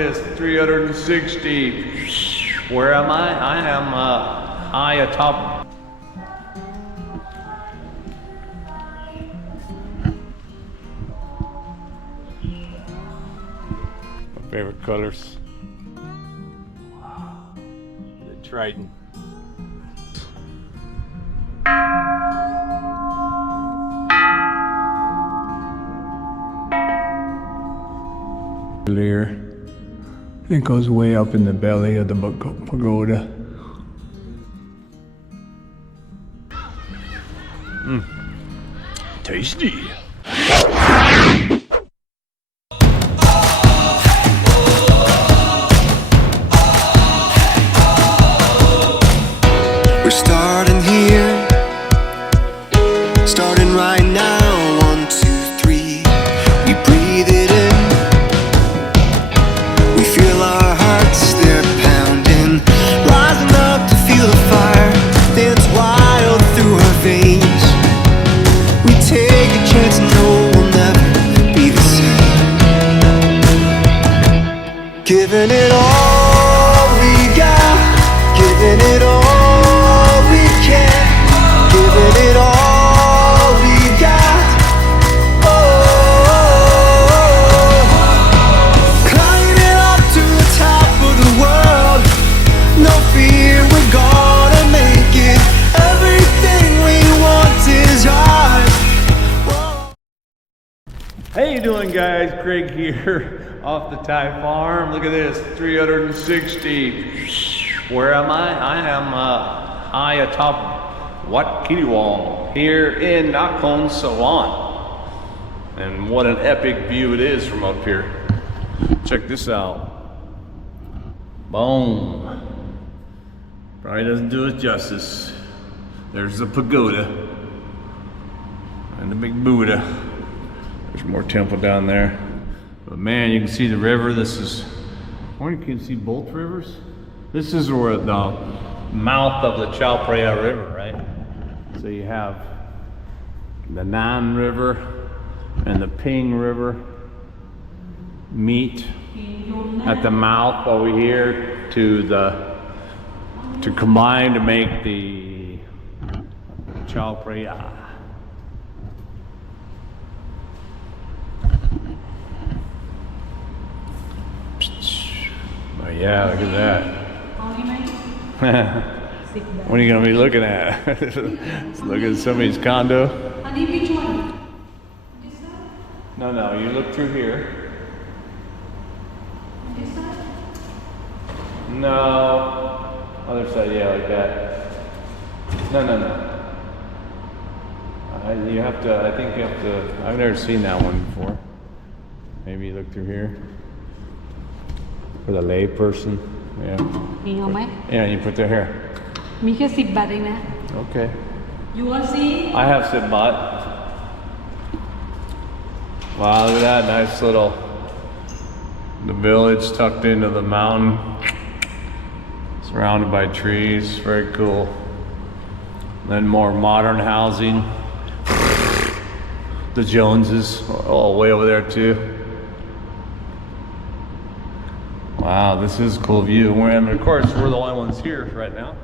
It's 360. Where am I? I am high atop. My favorite colors. The Trident. Here, it goes way up in the belly of the pagoda. Tasty. We're starting here, starting right now. 1, 2, 3. We breathe it in. We feel our hearts, they're pounding, rising up to feel the fire dance wild through our veins. We take a chance and know we'll never be the same. Giving it all we got, giving it all we can, giving it all we got. Climbing up to the top of the world, no fear, we're gonna make it. Everything we want is ours. Whoa. How you doing, guys? Craig here off the Thai farm. Look at this, 360. Where am I? I am high atop Khiriwong here in Nakhon Sawan. And what an epic view it is from up here. Check this out. Boom. Probably doesn't do it justice. There's the pagoda and the big Buddha. There's more temple down there. But man, you can see the river. This is, or you can see both rivers. This is where the mouth of the ChaoPraya River, right? So you have the Nakhon River and the Ping River meet at the mouth over here to combine to make the ChaoPraya. Oh yeah, look at that. What are you going to be looking at? Look at somebody's condo. No, you look through here. No, other side, yeah, like that. No. You have to, I think you have to, I've never seen that one before. Maybe you look through here. For the lay person, yeah. Yeah, you put their hair. Okay. You want to see? I have Sibbat. Wow, look at that nice little, the village tucked into the mountain, surrounded by trees, very cool. Then more modern housing. The Joneses, all way over there too. Wow, this is a cool view. And of course, we're the only ones here right now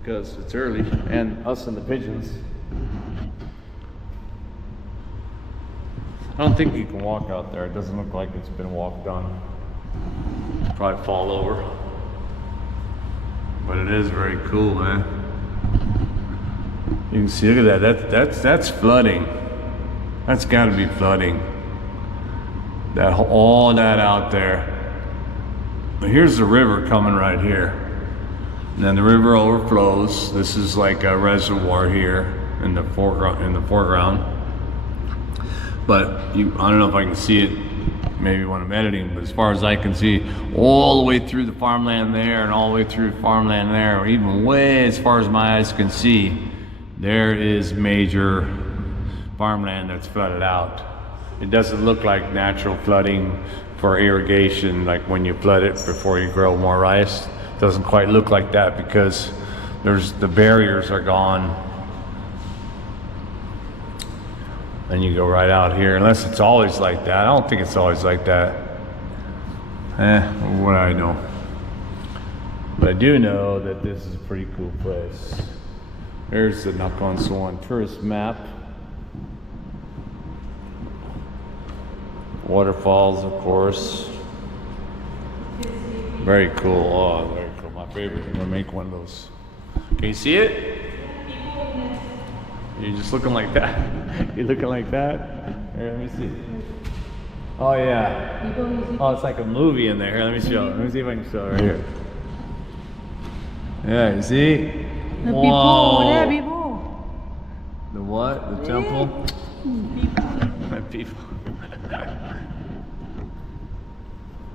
because it's early, and us and the pigeons. I don't think you can walk out there. It doesn't look like it's been walked on. Probably fall over. But it is very cool, man. You can see, look at that. That's flooding. That's got to be flooding. All that out there. But here's the river coming right here. And then the river overflows. This is like a reservoir here in the foreground. But I don't know if I can see it maybe when I'm editing, but as far as I can see, all the way through the farmland there and all the way through farmland there, or even way as far as my eyes can see, there is major farmland that's flooded out. It doesn't look like natural flooding for irrigation, like when you flood it before you grow more rice. It doesn't quite look like that because the barriers are gone. And you go right out here, unless it's always like that. I don't think it's always like that. What do I know? But I do know that this is a pretty cool place. There's the Nakhon Sawan tourist map. Waterfalls, of course. Very cool. Oh, very cool. My favorite. I'm gonna make one of those. Can you see it? You're just looking like that. You're looking like that. Here, let me see. Oh yeah. Oh, it's like a movie in there. Here, let me show. Let me see if I can show it right here. Yeah, you see? The people, there people. The what? The temple? My people.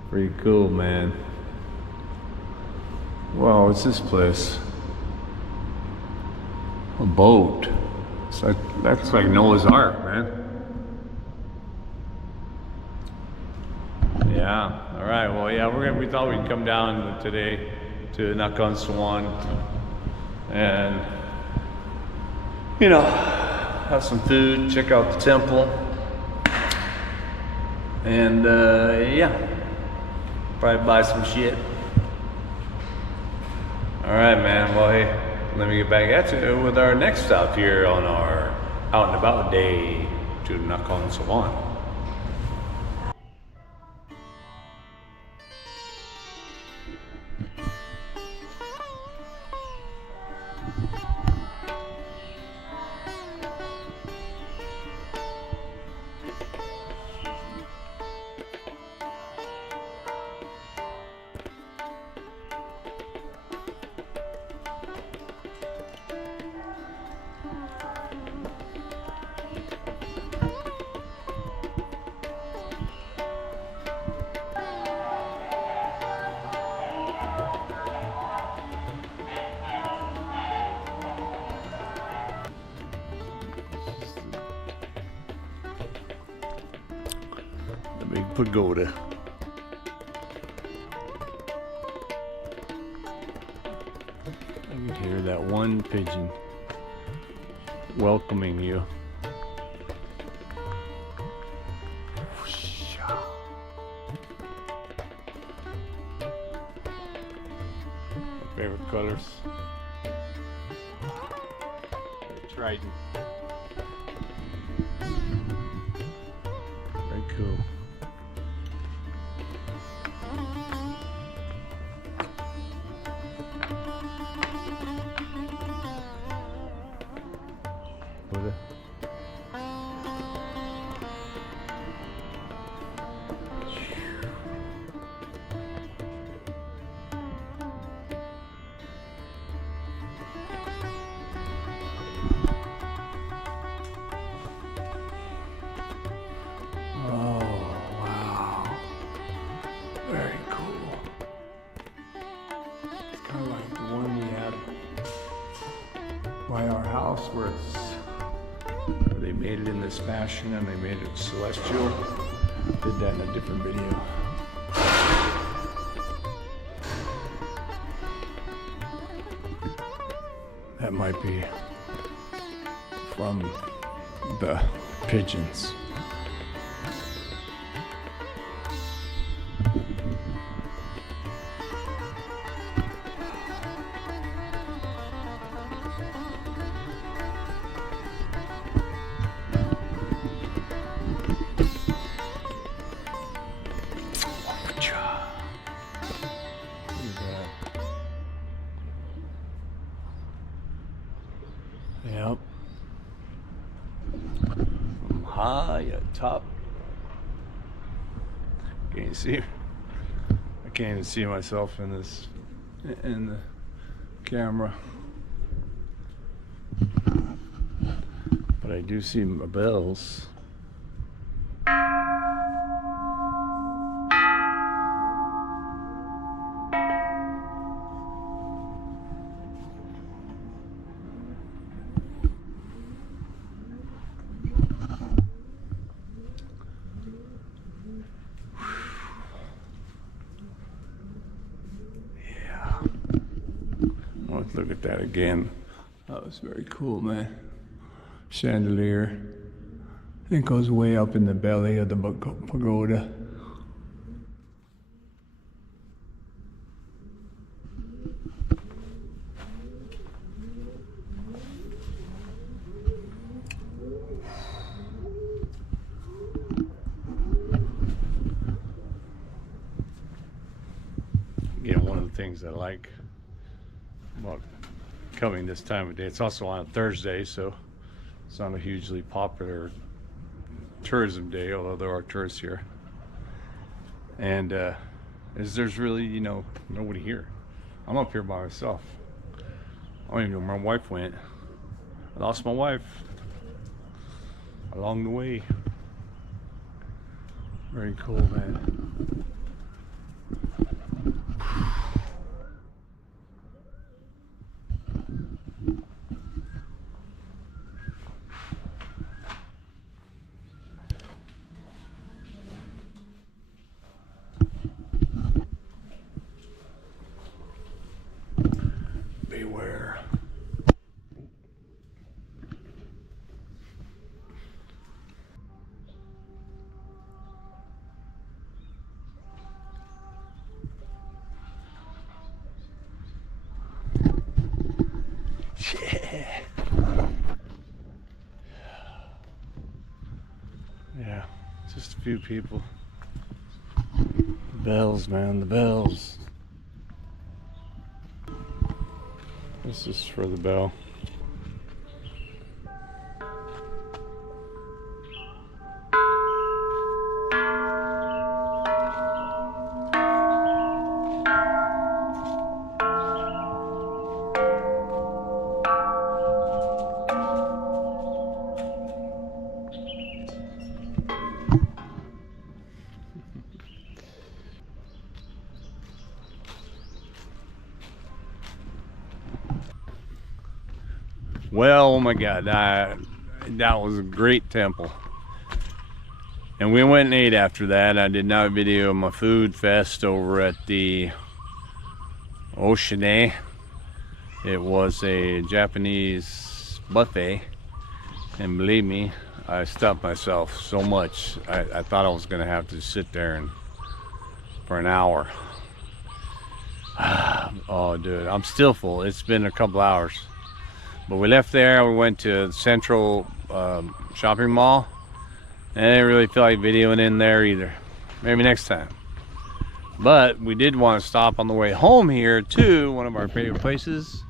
Pretty cool, man. Wow, what's this place? A boat. It's like, that's like Noah's Ark, man. Yeah. All right. Well, yeah, we thought we'd come down today to Nakhon Sawan and, you know, have some food, check out the temple, and yeah, probably buy some shit. All right, man. Well, hey, let me get back at you with our next stop here on our out and about day to Nakhon Sawan. Big pagoda. I can hear that one pigeon welcoming you. My favorite colors. Trident. Very cool. Buddha. Oh, wow. Very cool. It's kind of like the one we had by our house where they made it in this fashion and they made it celestial. Did that in a different video. That might be from the pigeons. Yep. From high atop. Can you see? I can't even see myself in this, in the camera. But I do see my bells. Look at that again. That was very cool, man. Chandelier. I think it goes way up in the belly of the pagoda. things I like about coming this time of day. It's also on a Thursday, so it's not a hugely popular tourism day, although there are tourists here. And as there's really, you know, nobody here. I'm up here by myself. I don't even know where my wife went. I lost my wife along the way. Very cool, man. Beware. Yeah, just a few people. The bells, man, the bells. This is for the bell. Well, oh my God, that was a great temple. And we went and ate after that. I did not video my food fest over at the Oceane. It was a Japanese buffet. And believe me, I stuffed myself so much. I thought I was gonna have to sit there for an hour. Oh, dude, I'm still full. It's been a couple hours. But we left there, we went to Central shopping mall, and I didn't really feel like videoing in there either. Maybe next time. But we did want to stop on the way home here to one of our favorite places.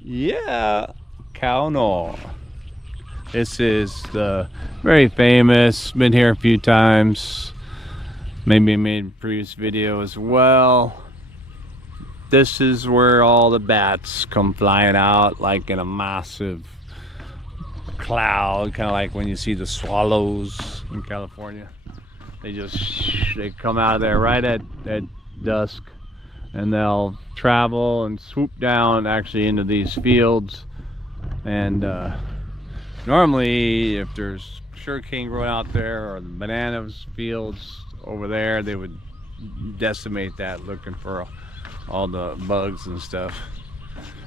Yeah, Khao Nor. This is the very famous, been here a few times. Maybe made a previous video as well. This is where all the bats come flying out like in a massive cloud, kind of like when you see the swallows in California. They come out of there right at dusk, and they'll travel and swoop down actually into these fields. And normally if there's sugarcane growing out there or the bananas fields over there, they would decimate that looking for all the bugs and stuff,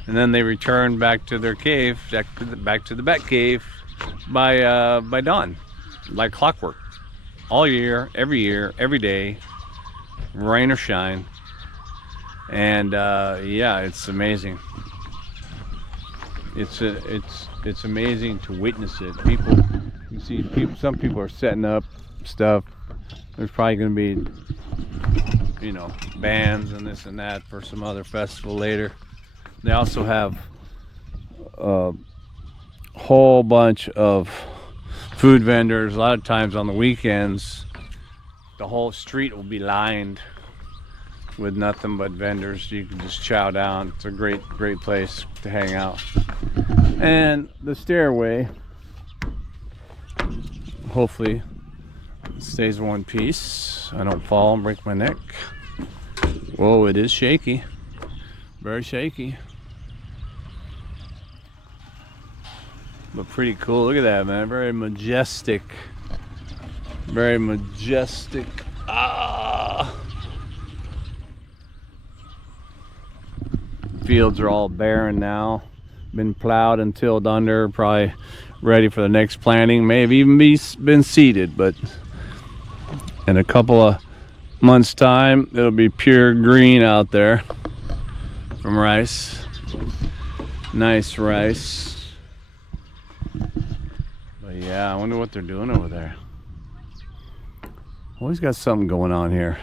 and then they return back to their cave, back to the bat cave by dawn, like clockwork, all year, every day, rain or shine. And yeah, it's amazing. It's amazing to witness it. People, you see, some people are setting up stuff. There's probably going to be, you know, bands and this and that for some other festival later. They also have a whole bunch of food vendors. A lot of times on the weekends, the whole street will be lined with nothing but vendors. You can just chow down. It's a great place to hang out. And the stairway, hopefully, stays in one piece. I don't fall and break my neck. Whoa, it is shaky. Very shaky. But pretty cool. Look at that, man. Very majestic. Very majestic. Ah! Fields are all barren now. Been plowed and tilled under. Probably ready for the next planting. May have even been seeded, but in a couple of months' time, it'll be pure green out there from rice. Nice rice. But yeah, I wonder what they're doing over there. Always got something going on here.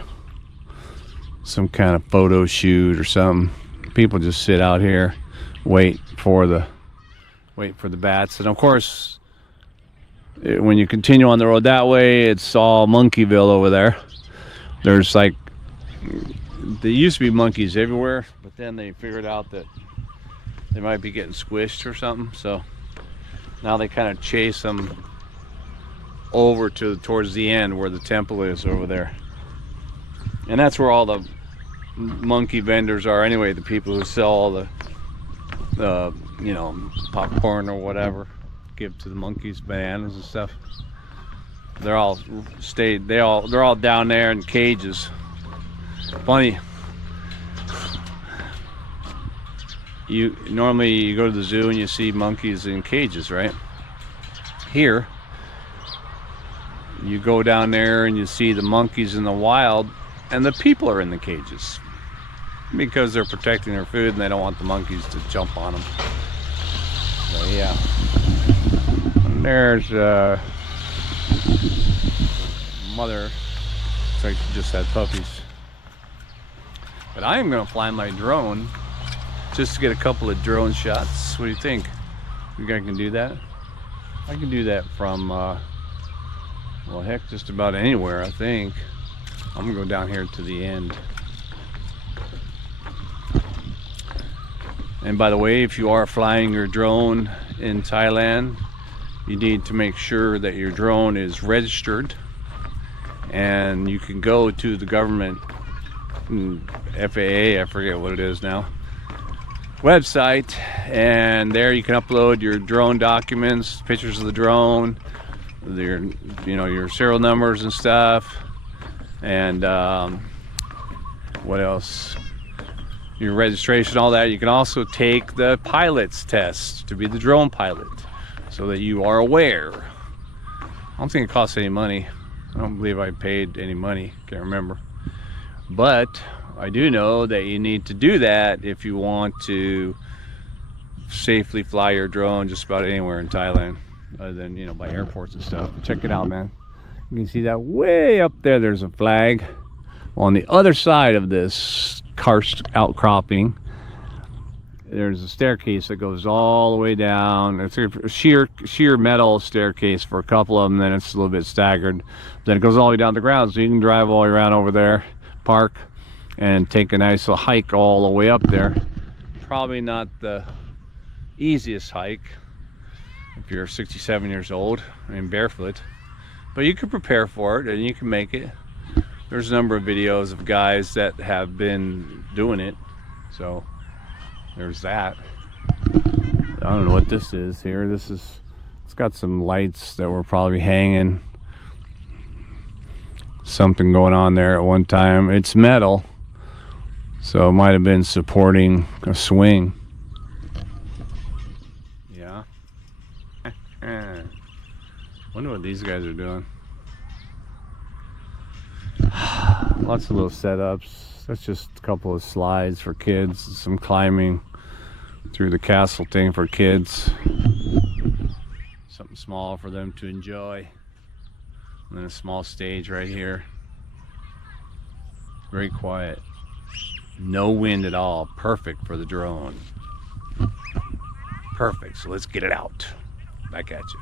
some kind of photo shoot or something. People just sit out here, wait for the bats. And of course, when you continue on the road that way, it's all Monkeyville over there. There's like, there used to be monkeys everywhere, but then they figured out that they might be getting squished or something, so now they kind of chase them over towards the end where the temple is over there. And that's where all the monkey vendors are anyway, the people who sell all the you know, popcorn or whatever, give to the monkeys, bananas and stuff. They're all they're all down there in cages. Funny, normally you go to the zoo and you see monkeys in cages, right? Here you go down there and you see the monkeys in the wild and the people are in the cages because they're protecting their food and they don't want the monkeys to jump on them. So yeah, and there's mother, it's like she just had puppies. But I am gonna fly my drone just to get a couple of drone shots. What do you think? You guys can do that? I can do that from well, heck, just about anywhere, I think. I'm gonna go down here to the end. And by the way, if you are flying your drone in Thailand, you need to make sure that your drone is registered, and you can go to the government FAA, I forget what it is now, website, and there you can upload your drone documents, pictures of the drone, your, you know, your serial numbers and stuff, and what else, your registration, all that. You can also take the pilot's test to be the drone pilot, so that you are aware. I don't think it costs any money. I don't believe I paid any money, can't remember. But I do know that you need to do that if you want to safely fly your drone just about anywhere in Thailand, other than, you know, by airports and stuff. Check it out, man. You can see that way up there, there's a flag. On the other side of this karst outcropping, there's a staircase that goes all the way down. It's a sheer metal staircase for a couple of them, then it's a little bit staggered. Then it goes all the way down to the ground, so you can drive all the way around over there, park, and take a nice little hike all the way up there. Probably not the easiest hike if you're 67 years old and barefoot, but you can prepare for it and you can make it. There's a number of videos of guys that have been doing it, so there's that. I don't know what this is here. It's got some lights that were probably hanging, something going on there at one time. It's metal, so it might have been supporting a swing. Yeah. Wonder what these guys are doing. Lots of little setups. That's just a couple of slides for kids, some climbing through the castle thing for kids, something small for them to enjoy, and then a small stage right here. Very quiet, no wind at all, perfect for the drone. Perfect. So let's get it out. Back at you.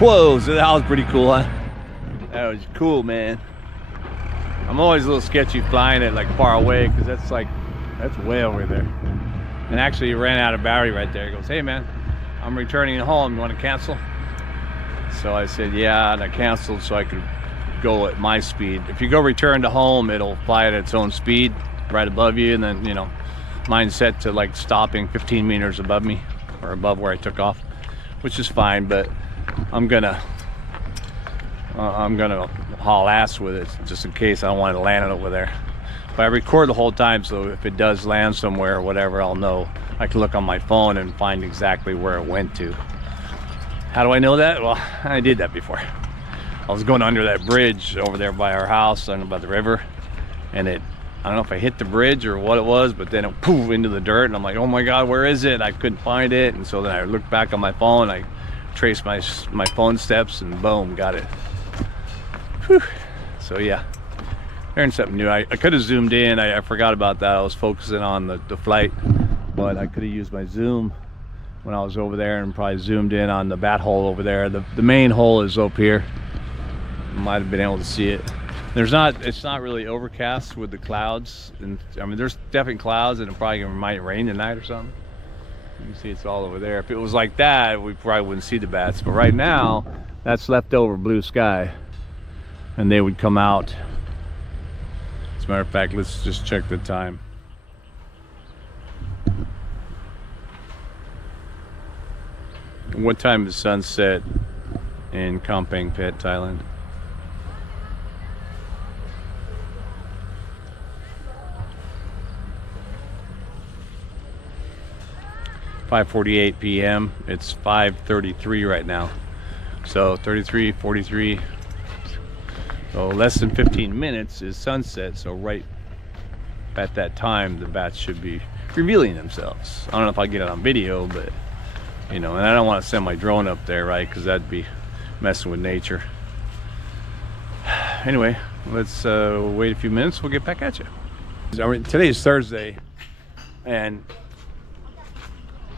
Whoa, so that was pretty cool, huh? That was cool, man. I'm always a little sketchy flying it like far away because that's way over there. And actually he ran out of battery right there. He goes, hey man, I'm returning home, you want to cancel? So I said yeah, and I canceled so I could go at my speed. If you go return to home, it'll fly at its own speed right above you, and then, you know, mine's set to like stopping 15 meters above me or above where I took off, which is fine, but I'm gonna haul ass with it just in case I don't want to land it over there. But I record the whole time, so if it does land somewhere or whatever, I'll know. I can look on my phone and find exactly where it went to. How do I know that? Well, I did that before. I was going under that bridge over there by our house, under by the river, and I don't know if I hit the bridge or what it was, but then it poof into the dirt, and I'm like, oh my god, where is it? I couldn't find it, and so then I looked back on my phone, I traced my phone steps, and boom, got it. Whew. So yeah, learned something new. I could have zoomed in. I forgot about that. I was focusing on the flight, but I could have used my zoom when I was over there and probably zoomed in on the bat hole over there. The main hole is up here. Might have been able to see it. It's not really overcast with the clouds, and I mean there's definitely clouds, and it probably might rain tonight or something. You can see it's all over there. If it was like that, we probably wouldn't see the bats, but right now that's leftover blue sky, and they would come out. As a matter of fact, let's just check the time. What time is sunset in Kampeng Phet, Thailand? .48 p.m. It's 5:33 right now. So 33, 43. So less than 15 minutes is sunset. So right at that time, the bats should be revealing themselves. I don't know if I get it on video, but you know, and I don't want to send my drone up there, right? Because that'd be messing with nature. Anyway, let's wait a few minutes. We'll get back at you. Today is Thursday, and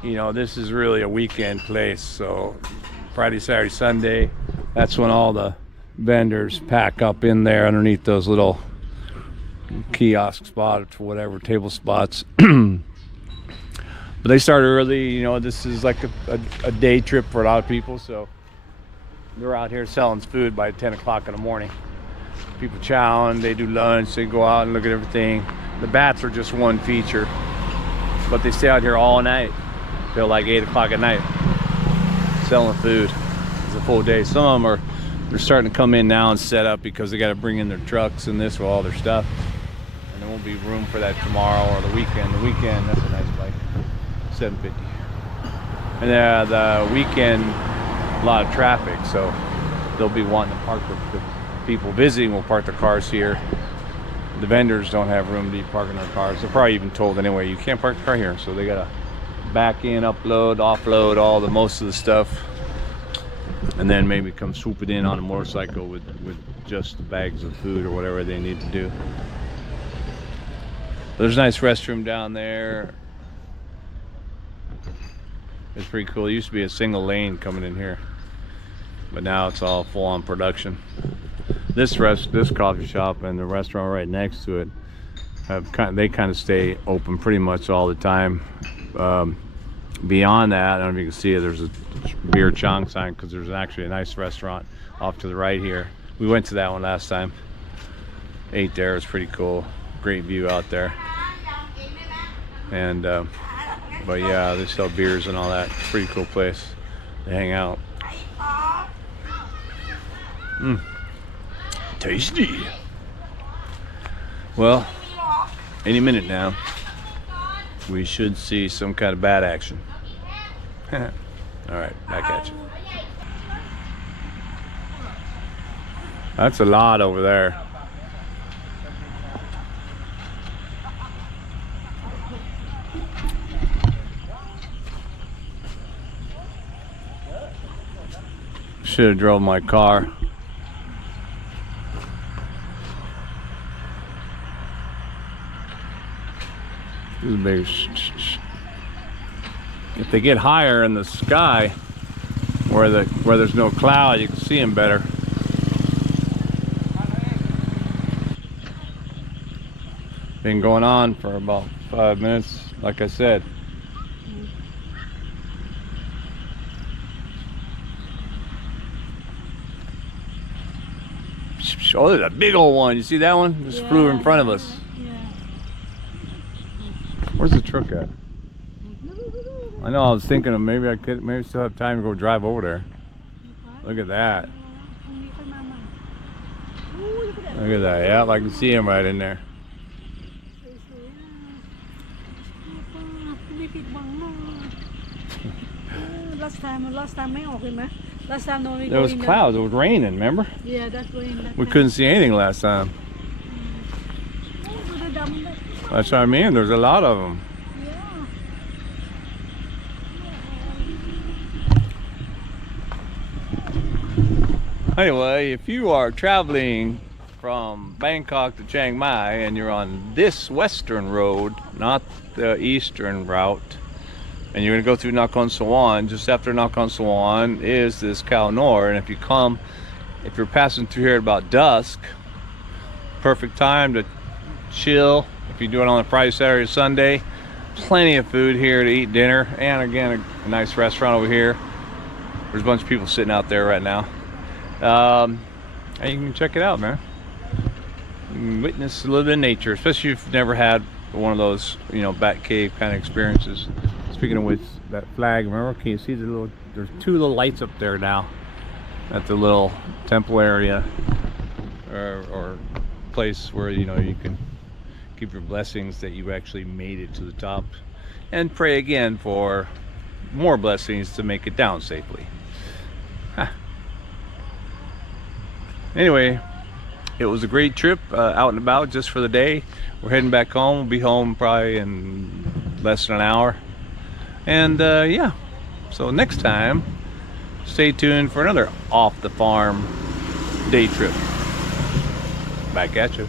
you know, this is really a weekend place. So Friday, Saturday, Sunday, that's when all the vendors pack up in there underneath those little kiosk spots or whatever, table spots. But they start early. You know, this is like a day trip for a lot of people, so they're out here selling food by 10 o'clock in the morning. People chowing, they do lunch, they go out and look at everything. The bats are just one feature, but they stay out here all night till like 8 o'clock at night selling food. It's a full day. Some of them they're starting to come in now and set up because they got to bring in their trucks and this with all their stuff, and there won't be room for that tomorrow or the weekend. The weekend, that's a nice bike, $750. And the weekend, a lot of traffic, so they'll be wanting to park the people visiting will park their cars here. The vendors don't have room to be parking their cars. They're probably even told anyway, you can't park the car here, so they gotta back in, upload, offload all most of the stuff, and then maybe come swoop it in on a motorcycle with just the bags of food or whatever they need to do. There's a nice restroom down there. It's pretty cool. It used to be a single lane coming in here, but now it's all full-on production. This coffee shop and the restaurant right next to it they kind of stay open pretty much all the time. Beyond that, I don't know if you can see it, there's a beer chong sign because there's actually a nice restaurant off to the right here. We went to that one last time, ate there. It's pretty cool, great view out there. And but yeah, they sell beers and all that. Pretty cool place to hang out. Tasty. Well, any minute now we should see some kind of bat action. All right, back at you. That's a lot over there. Should have drove my car. This is big. If they get higher in the sky, where there's no cloud, you can see them better. Been going on for about 5 minutes, like I said. Oh, there's a big old one. You see that one? Just flew in front of us. Yeah. Where's the truck at? I know, I was thinking of maybe I could, maybe still have time to go drive over there. Look at that. Look at that. Yeah, I can see him right in there. Last time ไม่ออกเห็นไหม Last time no. There was clouds. It was raining. Remember? Yeah, that's rain. We couldn't see anything last time. That's what I mean. There's a lot of them. Anyway, if you are traveling from Bangkok to Chiang Mai and you're on this western road, not the eastern route, and you're going to go through Nakhon Sawan, just after Nakhon Sawan is this Khao Nor, and if you're passing through here at about dusk, perfect time to chill. If you do it on a Friday, Saturday, Sunday, plenty of food here to eat dinner, and again a nice restaurant over here. There's a bunch of people sitting out there right now. And you can check it out, man. You can witness a little bit of nature, especially if you've never had one of those, you know, bat cave kind of experiences. Speaking of which, that flag, remember, can you see the little, there's two little lights up there now at the little temple area or place where, you know, you can keep your blessings that you actually made it to the top, and pray again for more blessings to make it down safely. Anyway, it was a great trip, out and about just for the day. We're heading back home. We'll be home probably in less than an hour. And yeah, so next time, stay tuned for another off the farm day trip. Back at you.